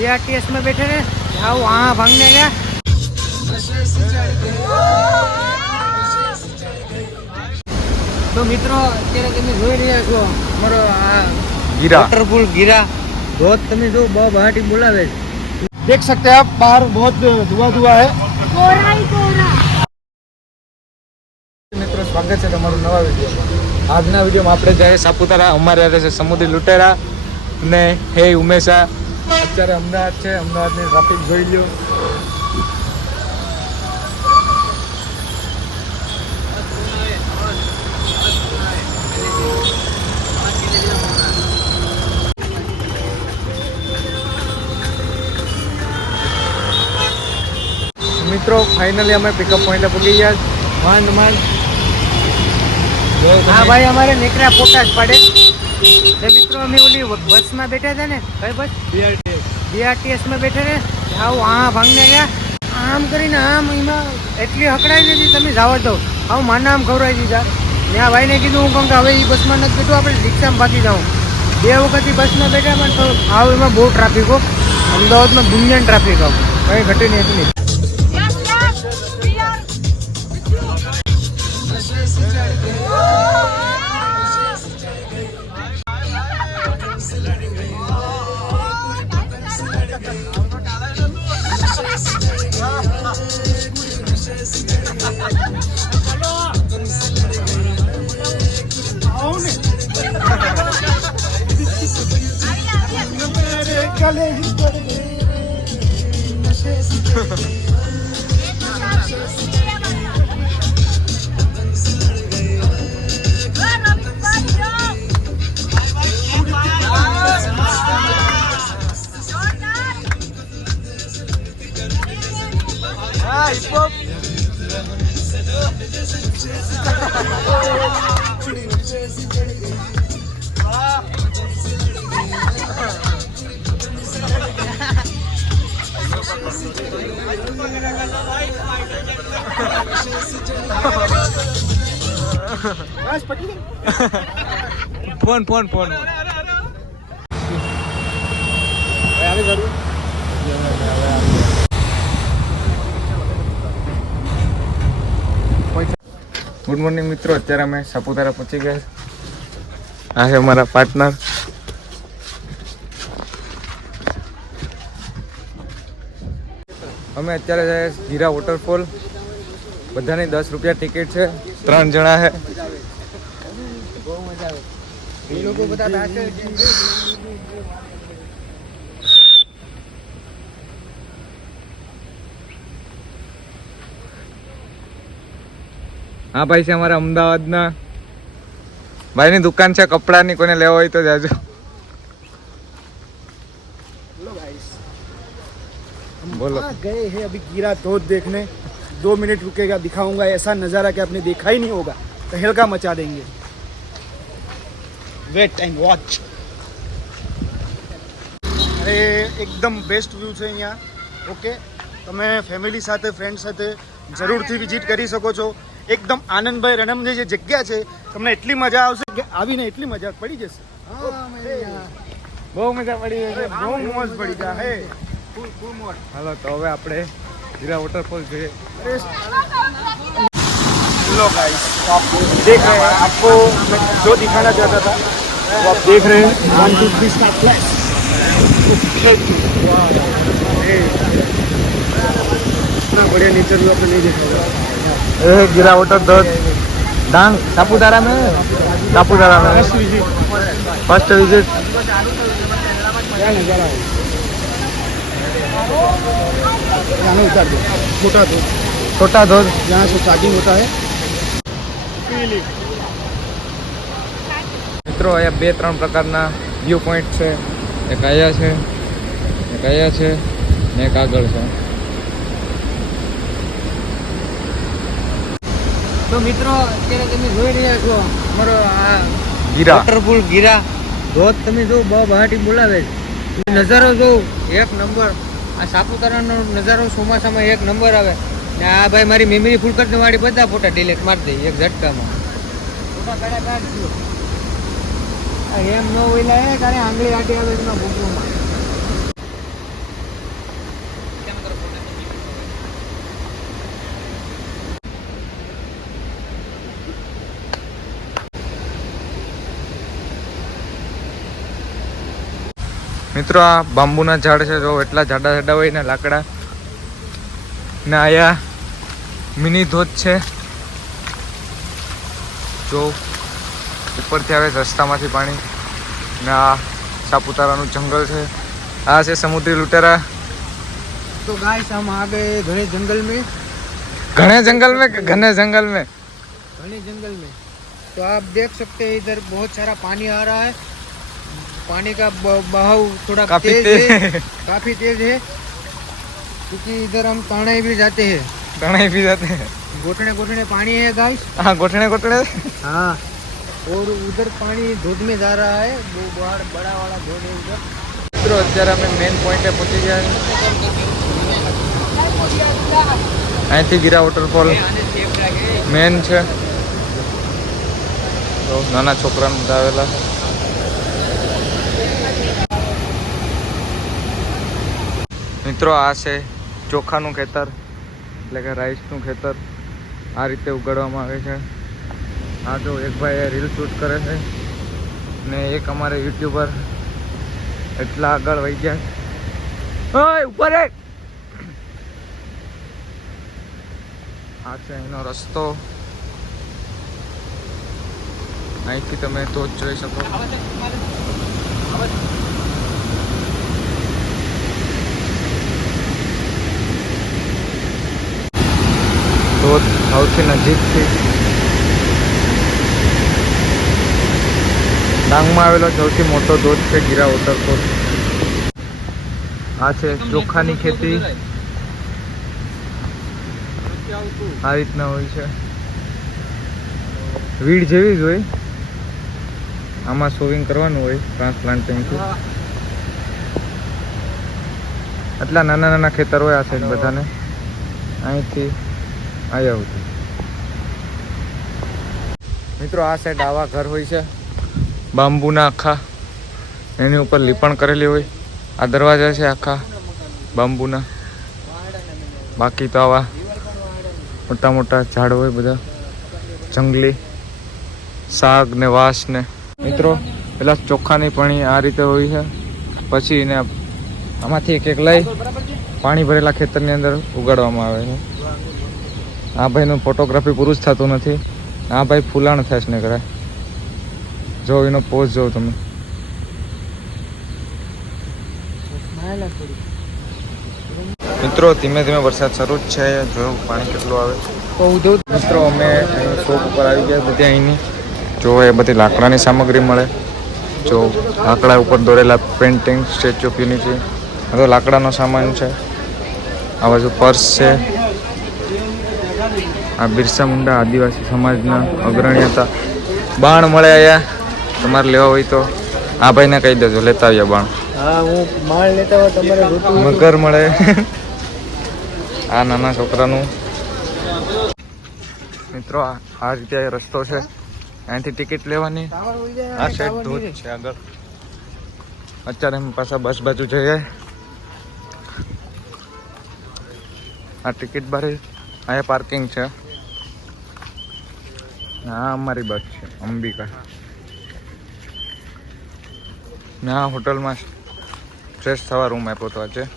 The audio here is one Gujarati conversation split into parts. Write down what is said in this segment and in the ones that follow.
बीआरटीएस में बैठे रहे, जाओ वहाँ भागने गया। तो मित्रों અત્યારે તમે જોઈ રહ્યા છો અમારો આ गिरा वॉटरफॉल गिरा बहुत તમે જો બહુ બહાટી બોલાવે देख सकते हैं आप बाहर बहुत धुआं धुआं है। कोरा ही कोरा। મિત્રો સ્વાગત છે તમારું નવા વિડીયોમાં। આજના વિડીયોમાં આપણે જાય સાપુતારા, અમારે રહે છે સમુદ્રી લૂંટેરા ને હે ઉમેશા। અત્યારે અમદાવાદ છે, અમદાવાદની ટ્રાફિક જોઈ લ્યો। મિત્રો ફાઇનલી અમે પિકઅપ પોઈન્ટે પહોંચી ગયા। માંડ માંડ हाँ भाई हमारे निकरा फोटा पड़े। तो मित्रों અમે ઓલી બસ માં બેઠા હતા ને, કઈ બસ બીઆરટીએસ માં બેઠા ને, જાઓ વहाँ ભાગને ગયા। આમ કરીને આમ એમાં એટલી હકડાઈ લીધી તમે જાવ દો, આવું માના આમ ખવડાવી દીધા। ત્યાં ભાઈને કીધું હું કહું કે હવે એ બસમાં નથી બેઠું, આપણે રિક્ષામાં ભાગી જાઉં। બે વખત બસમાં બેઠા પણ તો આવ એમાં બહુ ટ્રાફિક હો, અમદાવાદમાં દુનિયાની ટ્રાફિક આવ કંઈ ઘટી નહીં એટલી। Phone phone phone good morning મિત્રો, અત્યારે અમે સાપુતારા પહોંચી ગયા। આ છે અમારા પાર્ટનર। અમે અત્યારે જાય ગીરા વોટરફોલ। બધાની 10 રૂપિયા ટિકિટ છે, 3 જણા છે। બહુ મજા આવે, એ લોકો બધા નાચે છે। હા ભાઈ છે અમારા અમદાવાદના ભાઈની દુકાન છે કપડાની, કોઈને લેવા હોય તો જાજો। हेलो गाइस, बोलो। हम गए हैं अभी गिरा धोध देखने। 2 मिनट रुकेगा, दिखाऊंगा ऐसा नज़ारा कि आपने देखा ही नहीं होगा, तहलका मचा देंगे। Wait and watch. अरे एकदम बेस्ट व्यू है यहाँ। ओके, તમે ફેમિલી સાથે ફ્રેન્ડ સાથે જરૂરથી વિઝિટ કરી શકો છો। એકદમ આનંદભાઈ રણમની જે જગ્યા છે, તમને એટલી મજા આવશે કે આવીને એટલી મજા પડી જશે। બહુ મજા પડી છે, બહુ મોજ પડી ગયા હે। હાલો તો હવે આપણે ગીરા વોટરફોલ જોઈએ। लो गाइस, तो आप देख रहे हैं, आपको मैं जो दिखाना चाहता था वो आप देख रहे हैं। 1 2 3 स्टार्ट फ्लैश। इतना बढ़िया नेचर व्यू आपने नहीं देखा होगा। એ ગીરા વોટર ધોધ ડાંગ સાપુતારા में फर्स्ट विजिट। क्या नज़ारा है, यहाँ उतार दो। छोटा धोध यहाँ से स्टार्टिंग होता है। મિત્રો અહીંયા 2-3 પ્રકારના વ્યૂ પોઈન્ટ છે। એક અહીંયા છે, એક અહીંયા છે ને એક આગળ છે। તો મિત્રો અત્યારે તમે જોઈ રહ્યા છો અમારો આ ગીરા વોટરફોલ ગીરા ધોધ તમે જો બહુ બહાટી બોલાવે છે। નજારો જો એક નંબર, આ સાપુતારાનો નજારો ચોમાસામાં એક નંબર આવે। ને આ ભાઈ મારી મેમરી ફૂલ કરી દેવાળી, બધા ફોટા ડિલીટ મારી દે એક ઝટકામાં। ફોટા કાઢ્યા કાઢજો, એમ ન હોય તારે આંગળી આટી આવે એના ભૂખમાં। મિત્રો આ બાંબુના ઝાડ છે જો એટલા જાડા જાડા હોય ને લાકડા ને આયા મિની ધોધ છે જો ઉપરથી આવે છે રસ્તામાંથી પાણી ને આ સાપુતારાનું જંગલ છે આ છે સમુદ્રી लुटेरा तो गाइस हम आ गए घने जंगल में घने जंगल में तो आप देख सकते हैं इधर बहुत सारा पानी आ रहा है पानी का बहाव थोड़ा काफी तेज है काफी तेज है क्योंकि इधर हम तैरने भी जाते हैं घुटने घुटने पानी है गाइस हाँ घुटने हाँ और उधर पानी धोध में जा रहा है वो बड़ा वाला धोध है उधर મિત્રો અત્યારે અમે મેઇન પોઈન્ટે પહોંચી ગયા અહીંથી ગીરા વોટરફોલ મેન છે તો નાના છોકરાને બધા આવેલા મિત્રો આ છે ચોખાનું ખેતર એટલે કે રાઈસનું ખેતર આ રીતે ઉગાડવામાં આવે છે આ જો એક ભાઈ રીલ શૂટ કરે છે ને એક અમારે યુટ્યુબર એટલા આગળ વહી ગયા ઓય ઉપર આ છે એનો રસ્તો અહીંથી તમે તો જ જોઈ શકો તો સૌથી નજીકથી ડાંગમાં આવેલો સૌથી મોટો ધોધ છે ગીરા વોટરફોલ આ છે ચોખાની ખેતી આ રીતના હોય છે વીડ જેવી જ હોય આમાં સોવિંગ કરવાનું હોય ટ્રાન્સપ્લાન્ટિંગથી એટલા નાના નાના ખેતર હોય આ સાઈડ બધાને અહીંથી આવ્યા સુધી મિત્રો આ સાઈડ આવા ઘર હોય છે બાંબુના આખા એની ઉપર લીપણ કરેલી હોય આ દરવાજા છે આખા બાંબુના બાકી તો આવા મોટા મોટા ઝાડ હોય બધા જંગલી શાક ને વાસ ને મિત્રો પેલા ચોખાની પાણી આ રીતે હોય છે પછી એને આમાંથી એક એક લઈ પાણી ભરેલા ખેતરની અંદર ઉગાડવામાં આવે છે આ ભાઈનું ફોટોગ્રાફી પૂરું જ થતું નથી આ ભાઈ ફૂલાણ થાય ને કરાય જો એનો પોઝ જો તમે મિત્રો ધીમે ધીમે વરસાદ શરૂ જ છે જોયું પાણી કેટલું આવે મિત્રો અમે શોપ ઉપર આવી ગયા બધી અહીંની જો એ બધી લાકડાની સામગ્રી મળે જો લાકડા ઉપર દોરેલા પેઇન્ટિંગ સ્ટેચ્યુ ઓફ યુનિટી આ તો લાકડાનો સામાન છે આ બાજુ પર્સ છે આ બિરસા મુંડા આદિવાસી સમાજના અગ્રણી હતા બાણ મળે અહીંયા તમારે લેવા હોય તો આ ભાઈને કહી દેજો લેતા આવ્યા બાણ हाँ वो माल लेता हुआ तुम्हारे ऋतु મગર મળે આ નાના છોકરાનું મિત્રો આ રીતે રસ્તો છે અહીંથી ટિકિટ લેવાની આ સાઈડ ધોધ છે આગળ અત્યારે અમે પાછા બસ બાજુ જઈએ આ ટિકિટ બારી અહીંયા પાર્કિંગ છે આ અમારી બસ છે અંબિકા ને આ હોટલમાં ફ્રેશ થવા રૂમ આપ્યો હતો આજે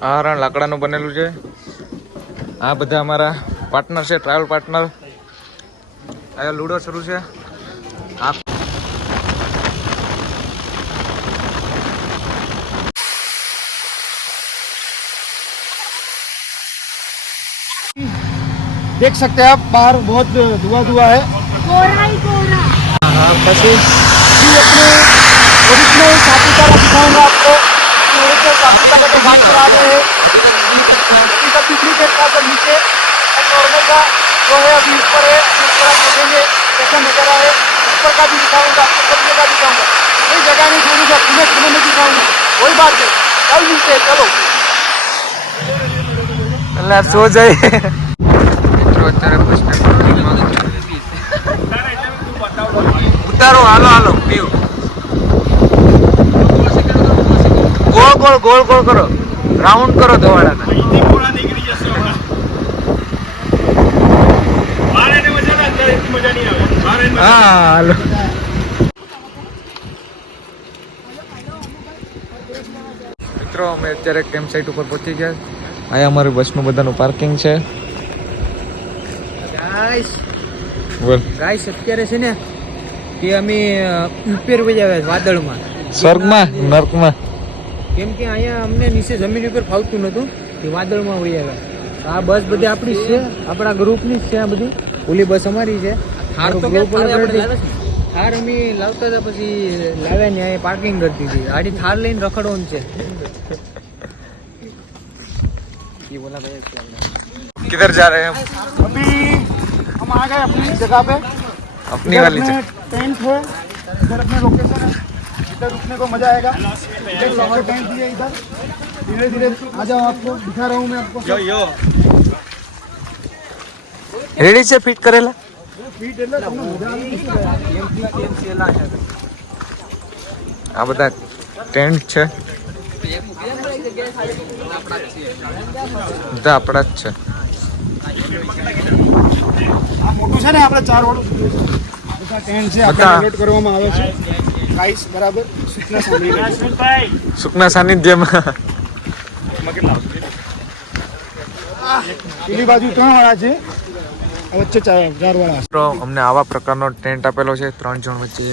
આ હરણ લાકડાનું બનેલું છે આ બધા અમારા પાર્ટનર છે ટ્રાવેલ પાર્ટનર આ લૂડો શરૂ છે આ देख सकते हैं आप बाहर बहुत धुआं धुआं है પછી अपने ओरिजिनल सापुतारा दिखाऊंगा आपको ओरिजिनल सापुतारा के घाट पर आ गए हैं इसका पिछली गेट का जो नीचे नॉर्मल का जो है अभी ऊपर है ऊपर आप देखेंगे कैसा नजारा है ऊपर का भी दिखाऊंगा आपको सब जगह दिखाऊंगा कोई जगह नहीं छोड़ूंगा तुम्हें तुम्हें में दिखाऊंगा कोई बात नहीं कल मिलते हैं चलो એટલે સો જાય મિત્રો અત્યારે બસ સ્ટેન્ડ ઉતારો હાલો હાલો પીવું ગોળ ગોળ ગોળ ગોળ કરો રાઉન્ડ કરો ધવાડાના હા હાલો મિત્રો અમે અત્યારે કેમ્પ સાઇટ ઉપર પહોંચી ગયા. અહીંયા અમારી બસનું બધાનું પાર્કિંગ છે. ગાઈસ બોલ. ગાઈસ અત્યારે છે ને કે અમે ઉપર વજાવ્યા વાદળમાં, સ્વર્ગમાં નર્કમાં. કેમ કે અહીંયા અમને નીચે જમીન ઉપર ફાવતું નહોતું કે વાદળમાં વજાવ્યા. આ બસ બધી આપણી જ છે, આપણા ગ્રુપની જ છે. આ બધી ઓલી બસ અમારી છે. થાર અમે લાવતા હતા, પછી લાવ્યા ને અહીંયા પાર્કિંગ કરતી હતી. આડી થાર લઈને રખડવાનું છે. किधर जा रहे हैं हम? अभी हम आ गए अपनी जगह पे. अपनी वाली इधर जगह. अपने टेंट है, इधर अपने लोकेशन है, इधर रुकने को मजा आएगा. इधर फ्लावर टेंट भी है. इधर धीरे धीरे आ जाओ, आपको दिखा रहा हूँ मैं आपको. रेडी से फिट करेला. ફીટ એટલે તમને મજા આવે. આ બધા ટેન્ટ છે, બધા આપણા જ છે. આ મોટું છે ને આપણે 4 વાળું બધા ટેન્ટ છે, આપણે બધા. અલર્ટ કરવામાં આવે છે. ગાઈસ બરાબર સૂચના સાંભળી લેજો. સુખના સાનિધ્યમાં. પેલી બાજુ 3 વાળા છે, આ વચ્ચે 4 વાળા છે. તો અમને આવા પ્રકારનો ટેન્ટ આપેલો છે 3 જણ વચ્ચે.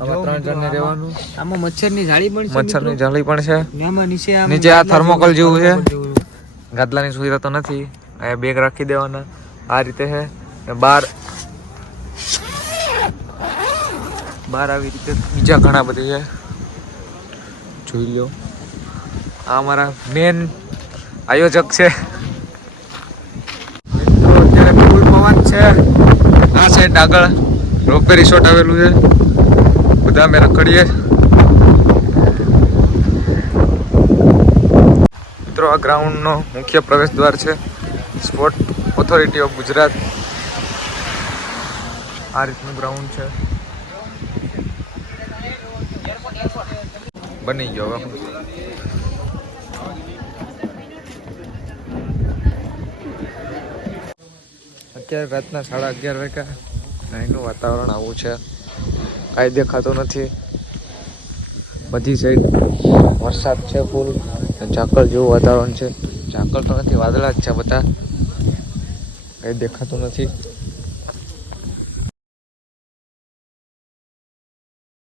આવા 3 જણને રહેવાનું. આમાં મચ્છરની જાળી પણ છે. મચ્છરની જાળી પણ છે. મિત્રો. આમાં નીચે આમ નીચે આ થર્મોકોલ જેવું છે. જેવું. ગાદલાની સુવિધા તો નથી. અહીંયા બેગ રાખી દેવાના આ રીતે છે. ને બહાર આવી રીતે બીજા ઘણા બધી છે, જોઈ લો. આ અમારા મેન આયોજક છે. મિત્રો અત્યારે ફૂલ પવન છે. આ સાઈડ આગળ રોપવે રિસોર્ટ આવેલું છે, બધા અમે રખડીએ. મિત્રો આ ગ્રાઉન્ડનો મુખ્ય પ્રવેશ દ્વાર છે. સ્પોર્ટ ઓથોરિટી ઓફ ગુજરાત આ રીતનું ગ્રાઉન્ડ છે. બની ગયો હવે. અત્યારે રાતના 11:30 વાગ્યા. અહીંનું વાતાવરણ આવું છે, કાંઈ દેખાતું નથી. બધી સાઈડ વરસાદ છે ફૂલ. ઝાકળ જેવું વાતાવરણ છે. ઝાકળ તો નથી, વાદળા જ છે બધા, કંઈ દેખાતું નથી.